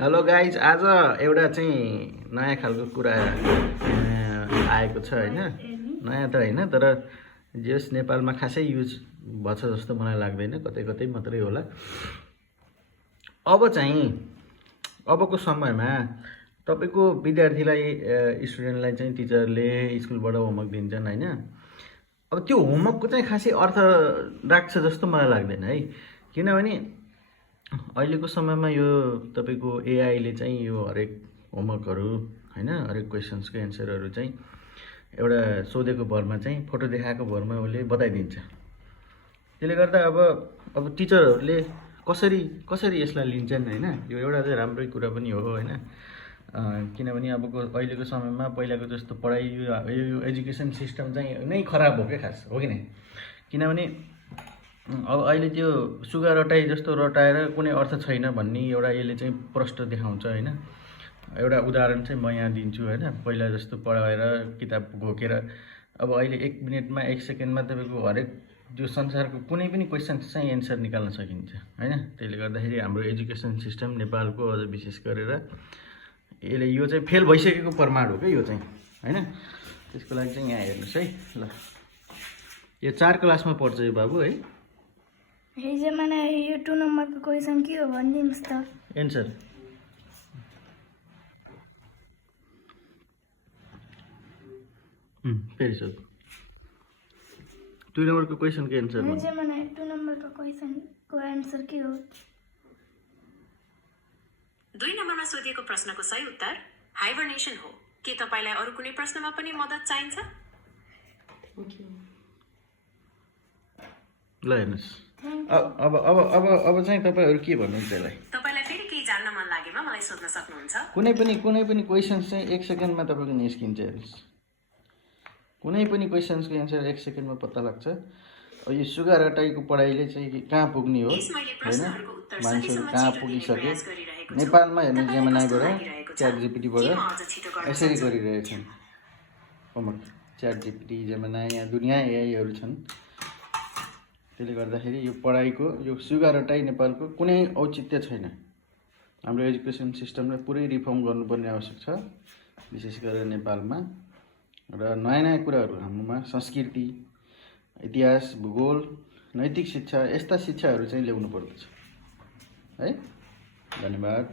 Hello guys, आज एउटा चाहिँ नयाँ खालको कुरा आएको छ होइन। नयाँ त होइन, तर जस नेपालमा खासै युज भछ जस्तो मलाई लाग्दैन, कतै कतै मात्रै होला। अब चाहिँ अबको समयमा तपाईको विद्यार्थीलाई स्टुडेन्टलाई चाहिँ टिचरले स्कुलबाट होमवर्क दिन्छन् होइन। अब त्यो होमवर्कको चाहिँ खासै अर्थ राख्छ जस्तो मलाई लाग्दैन है, किनभने अहिलेको समयमा यो तपाईको एआईले चाहिँ यो हरेक होमवर्कहरू होइन, हरेक क्वेसन्सको एन्सरहरू चाहिँ एउटा सोधेको भरमा चाहिँ फोटो देखाएको भरमा उसले बताइदिन्छ। त्यसले गर्दा अब टिचरहरूले कसरी यसलाई लिन्छन् होइन, यो एउटा चाहिँ राम्रै कुरा पनि हो होइन। किनभने अहिलेको समयमा पहिलाको जस्तो पढाइ यो एजुकेसन सिस्टम चाहिँ नै खराब हो क्या, खास हो कि नै। किनभने अब अहिले त्यो सुगा रटाइ जस्तो रटाएर कुनै अर्थ छैन भन्ने एउटा यसले चाहिँ प्रष्ट देखाउँछ होइन। एउटा उदाहरण चाहिँ म यहाँ दिन्छु होइन। पहिला जस्तो पढाएर किताब घोकेर अब अहिले 1 मिनटमा 1 सेकेन्डमा तपाईँको हरेक जो संसारको कुनै पनि क्वेसन चाहिँ एन्सर निकाल्न सकिन्छ होइन। त्यसले गर्दाखेरि हाम्रो एजुकेसन सिस्टम नेपालको अझ विशेष गरेर यसले यो चाहिँ फेल भइसकेको प्रमाण हो क्या यो चाहिँ होइन। त्यसको लागि चाहिँ यहाँ हेर्नुहोस् है ल, यो 4 क्लासमा पढ्छ यो बाबु है। हिजोमा यो 2 नम्बरको क्वेसन के हो भनिदिनुस् त। एन्सर फेरि सोध। 2 नम्बरको क्वेसनको एन्सर भन। हिजोमा 2 नम्बरको क्वेसनको एन्सर के हो? 2 नम्बरमा सोधिएको प्रश्नको सही उत्तर हाइबरनेसन हो। के तपाईलाई अरु कुनै प्रश्नमा पनि मद्दत चाहिन्छ? ल हेर्नुहोस्, अब चाहिँ तपाईहरु के भन्नुहुन्छ यसलाई? तपाईलाई फेरि केही जान्न मन लागेमा मलाई सोध्न सक्नुहुन्छ। कुनै पनि क्वेसन चाहिँ 1 सेकेन्डमा तपाईको निस्किन्छ हेर्नुहोस्। कुनै पनि क्वेसनको एन्सर 1 सेकेन्डमा पत्ता लाग्छ। अब यो सुगा रटाइको पढाइले चाहिँ कहाँ पुग्ने हो हैन, मान्छेहरु कहाँ पुगिसके। नेपालमा हेर्नु जेमिनाईबाट च्याट जीपीटीबाट यसरी गरिरहेछन् होमवर्क। च्याट जीपीटी, जेमिनाई, यहाँ दुनिया एआईहरु छन्। त्यसले गर्दाखेरि यो पढाइको यो सुगा रटाइ नेपालको कुनै औचित्य छैन। हाम्रो एजुकेसन सिस्टमलाई पुरै रिफर्म गर्नुपर्ने आवश्यक छ, विशेष गरेर नेपालमा। र नयाँ कुराहरू हाम्रोमा संस्कृति, इतिहास, भूगोल, नैतिक शिक्षा, यस्ता शिक्षाहरू चाहिँ ल्याउनु पर्दछ है। धन्यवाद।